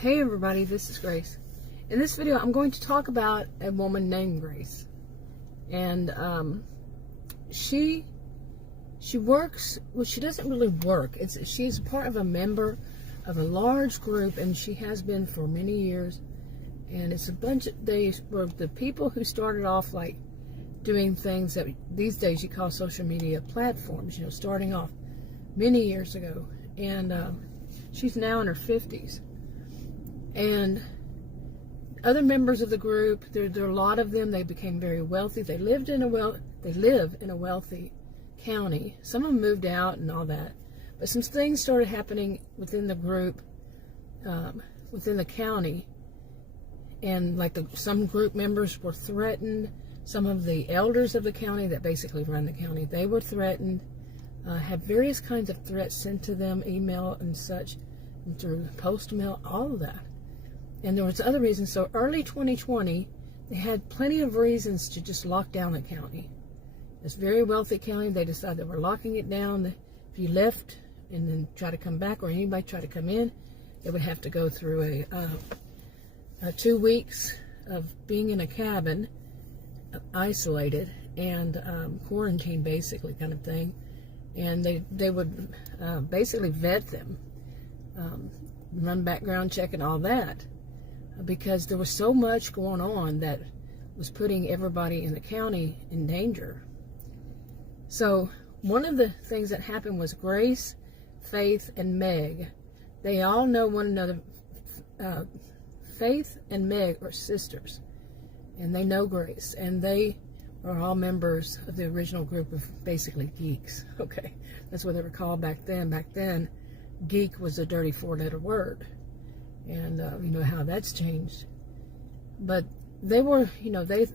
Hey everybody, this is Grace. In this video, I'm going to talk about a woman named Grace. And she works, well, she doesn't really work. She's part of a member of a large group, and she has been for many years. And it's a bunch of, they were the people who started off like doing things that these days you call social media platforms, starting off many years ago. And she's now in her 50s. And other members of the group, there are a lot of them. They became very wealthy. They live in a wealthy county. Some of them moved out and all that, but some things started happening within the group, within the county, and like some group members were threatened. Some of the elders of the county that basically run the county, they were threatened. Had various kinds of threats sent to them, email and such, and through post mail, all of that. And there was other reasons. So early 2020, they had plenty of reasons to just lock down the county. This very wealthy county, they decided they were locking it down. If you left and then try to come back, or anybody try to come in, they would have to go through a 2 weeks of being in a cabin, isolated, and quarantined basically kind of thing. And they would basically vet them, run background check and all that, because there was so much going on that was putting everybody in the county in danger. So one of the things that happened was Grace, Faith, and Meg. They all know one another. Faith and Meg are sisters, and they know Grace, and they are all members of the original group of basically geeks. Okay, that's what they were called back then. Back then, geek was a dirty 4-letter word, and you know how that's changed. But they were,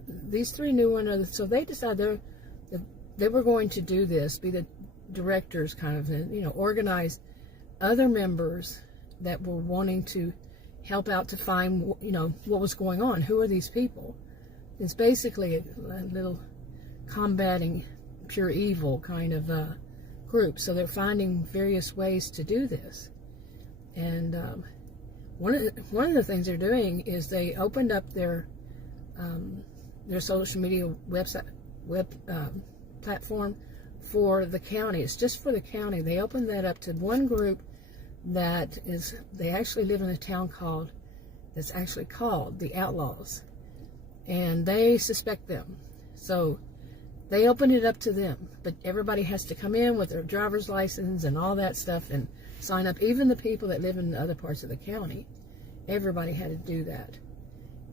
these three knew one another, so they decided they were going to do this, be the directors, kind of, and organize other members that were wanting to help out to find, what was going on. Who are these people? It's basically a little combating pure evil kind of group. So they're finding various ways to do this. And one of the things they're doing is they opened up their social media platform for the county. It's just for the county. They opened that up to one group that is, they actually live in a town that's actually called the Outlaws. And they suspect them. So they open it up to them. But everybody has to come in with their driver's license and all that stuff and sign up. Even the people that live in other parts of the county. Everybody had to do that.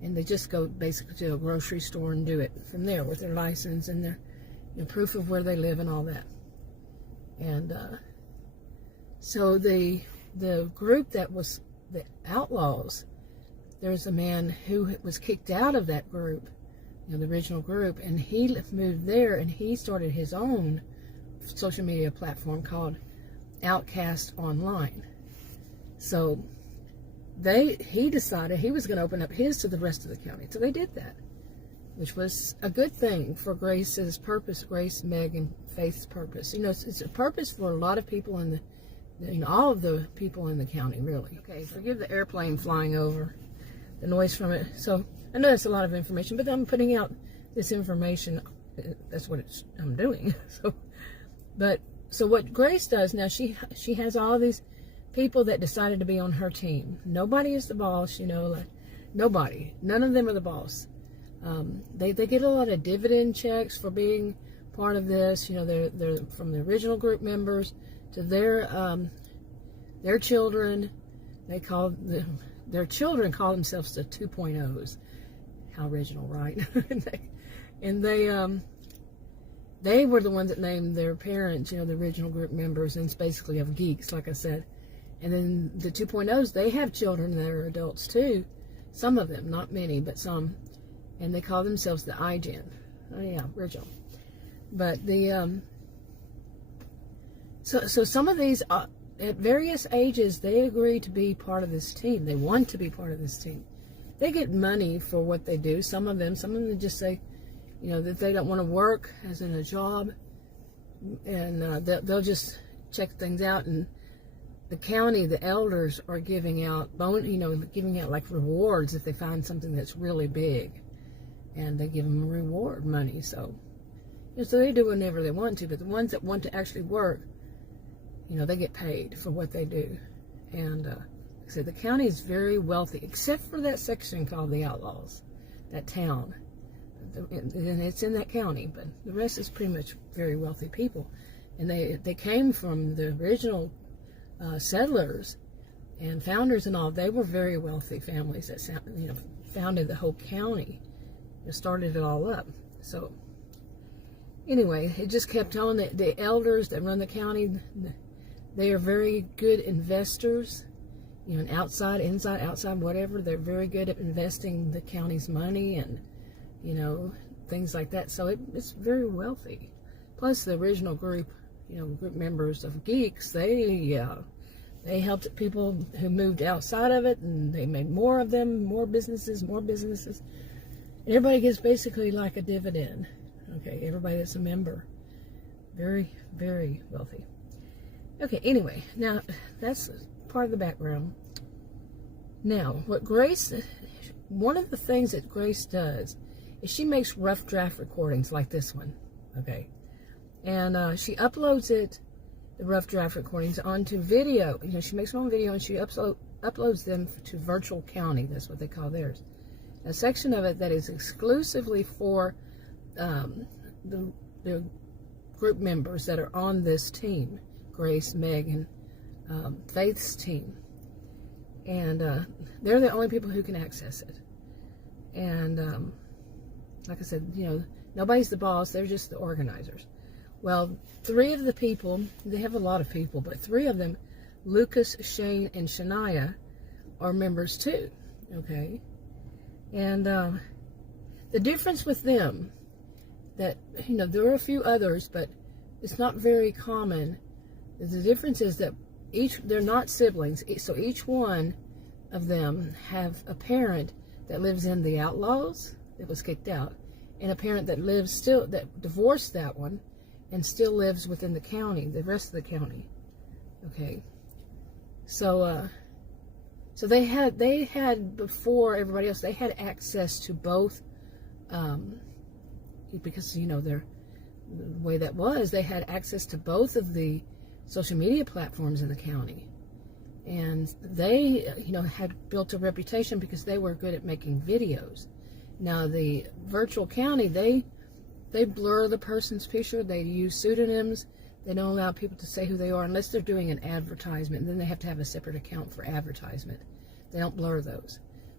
And they just go basically to a grocery store and do it from there with their license and their proof of where they live and all that. And so the group that was the Outlaws, there's a man who was kicked out of that group, the original group, and he moved there, and he started his own social media platform called Outcast Online. So he decided he was going to open up his to the rest of the county. So they did that, which was a good thing for Grace's purpose, Grace, Meg, and Faith's purpose. It's a purpose for a lot of people in all of the people in the county, really. Okay, forgive the airplane flying over, the noise from it. So I know it's a lot of information, but I'm putting out this information. That's what I'm doing. So what Grace does now, she has all these people that decided to be on her team. Nobody is the boss, nobody. None of them are the boss. They get a lot of dividend checks for being part of this. They're from the original group members to their children. Their children call themselves the 2.0s. How original, right? and they were the ones that named their parents, the original group members, and it's basically of geeks, like I said. And then the 2.0s, they have children that are adults too. Some of them, not many, but some. And they call themselves the iGen. Oh yeah, original. But so some of these, at various ages, they agree to be part of this team. They want to be part of this team. They get money for what they do. Some of them just say, that they don't want to work as in a job, and they'll just check things out and the county, the elders are giving out giving out like rewards if they find something that's really big, and they give them reward money. So, so they do whenever they want to, but the ones that want to actually work, they get paid for what they do. And like I said, the county is very wealthy, except for that section called the Outlaws, that town. And it's in that county, but the rest is pretty much very wealthy people. And they came from the original settlers and founders and all. They were very wealthy families that founded the whole county and started it all up. So anyway, it just kept on. The elders that run the county, they are very good investors, and outside, inside, outside, whatever. They're very good at investing the county's money and things like that. So it's very wealthy. Plus the original group members of geeks, they helped people who moved outside of it, and they made more of them, more businesses. And everybody gets basically like a dividend. Okay, everybody that's a member. Very, very wealthy. Okay, anyway, now that's part of the background. Now, one of the things that Grace does is she makes rough draft recordings like this one, okay? And she uploads the rough draft recordings onto video. She makes them on video, and she uploads them to Virtual County. That's what they call theirs. A section of it that is exclusively for the group members that are on this team, Grace, Meg, and Faith's team. And they're the only people who can access it. And like I said, nobody's the boss. They're just the organizers. Well, 3 of the people, they have a lot of people, but 3 of them, Lucas, Shane, and Shania, are members too, okay? And the difference with them, that, there are a few others, but it's not very common. The difference is that they're not siblings, so each one of them have a parent that lives in the Outlaws, that was kicked out, and a parent that that divorced that one and still lives within the county, the rest of the county. Okay. So so they had before everybody else, they had access to both, because the way that was, they had access to both of the social media platforms in the county. And they, had built a reputation because they were good at making videos. Now, the Virtual County, they blur the person's picture. They use pseudonyms. They don't allow people to say who they are unless they're doing an advertisement. And then they have to have a separate account for advertisement. They don't blur those.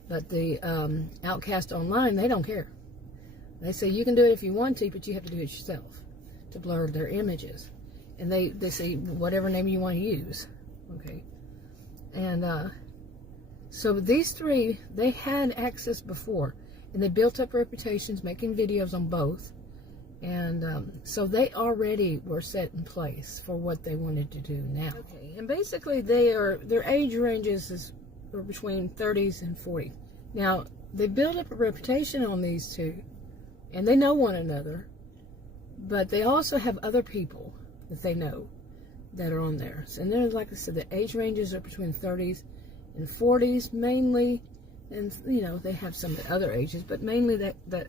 But the Outcast Online, they don't care. They say you can do it if you want to, but you have to do it yourself to blur their images. And they say whatever name you want to use. Okay. And so these 3, they had access before. And they built up reputations making videos on both. And so they already were set in place for what they wanted to do now. Okay. And basically their age ranges are between 30s and 40. Now, they built up a reputation on these 2, and they know one another, but they also have other people that they know that are on there. And they're, like I said, the age ranges are between 30s and 40s mainly. And, they have some other ages, but mainly that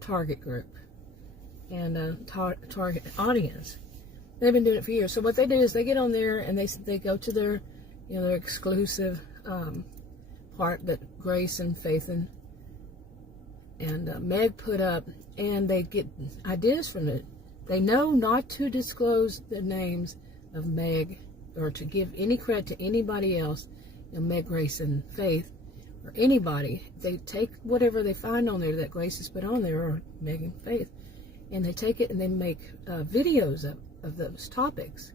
target group and target audience. They've been doing it for years. So what they do is they get on there and they go to their, their exclusive part that Grace and Faith and Meg put up, and they get ideas from it. They know not to disclose the names of Meg or to give any credit to anybody else, Meg, Grace, and Faith, or anybody. They take whatever they find on there that Grace has put on there, or Meg and Faith, and they take it and they make videos of those topics.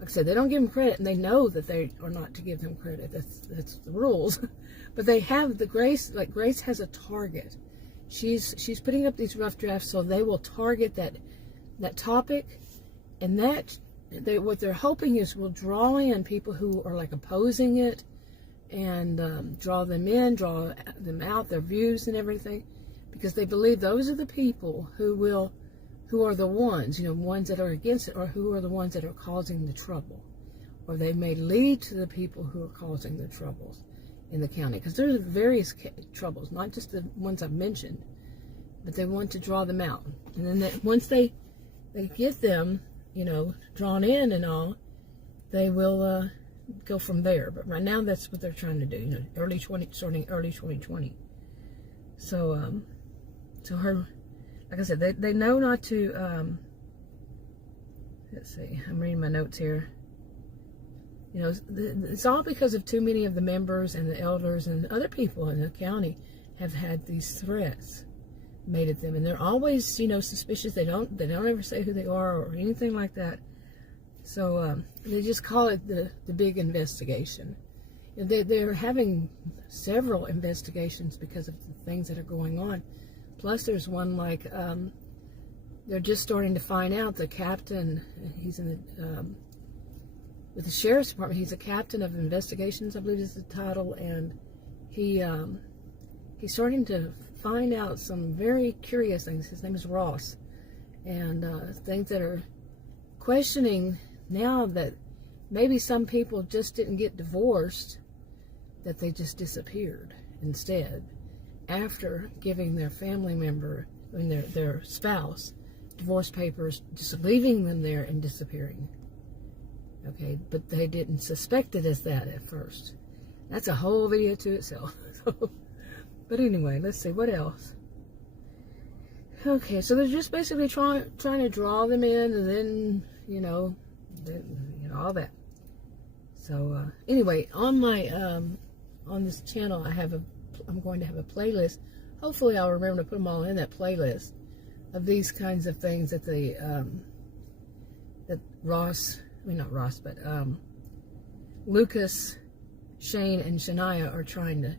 Like I said, they don't give them credit, and they know that they are not to give them credit. That's the rules. But they have the Grace, like Grace has a target. She's putting up these rough drafts, so they will target that topic, and what they're hoping is will draw in people who are like opposing it, and draw them in, draw them out, their views and everything, because they believe those are the people who are the ones, ones that are against it, or who are the ones that are causing the trouble, or they may lead to the people who are causing the troubles in the county. Because there's various troubles, not just the ones I've mentioned, but they want to draw them out. And then once they get them, you know, drawn in and all, they will go from there. But right now, that's what they're trying to do. You know, starting early 2020. So, so her, like I said, they know not to. Let's see. I'm reading my notes here. You know, it's all because of too many of the members and the elders and other people in the county have had these threats made at them, and they're always, you know, suspicious. They don't ever say who they are or anything like that. So they just call it the big investigation. They're having several investigations because of the things that are going on. Plus, there's one like they're just starting to find out the captain. He's in the with the sheriff's department. He's a captain of investigations, I believe is the title, and he's starting to find out some very curious things. His name is Ross, and things that are questioning now that maybe some people just didn't get divorced, that they just disappeared instead after giving their family member, I mean their spouse, divorce papers, just leaving them there and disappearing. Okay, but they didn't suspect it as that at first. That's a whole video to itself. But anyway, let's see, what else? Okay, so they're just basically trying to draw them in, and then, you know, all that. So anyway, on my on this channel, I'm going to have a playlist. Hopefully, I'll remember to put them all in that playlist of these kinds of things that that Ross, I mean not Ross, but Lucas, Shane, and Shania are trying to.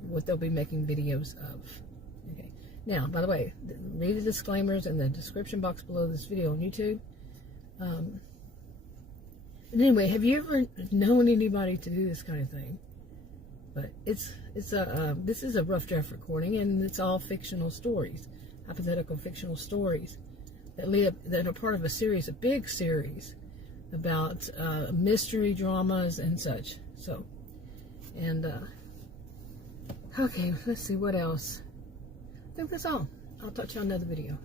What they'll be making videos of. Okay. Now, by the way, read the disclaimers in the description box below this video on YouTube. And anyway, have you ever known anybody to do this kind of thing? But this is a rough draft recording, and it's all fictional stories, hypothetical fictional stories that are part of a series, a big series about mystery dramas and such. So, and okay, let's see what else. I think that's all. I'll talk to you on another video.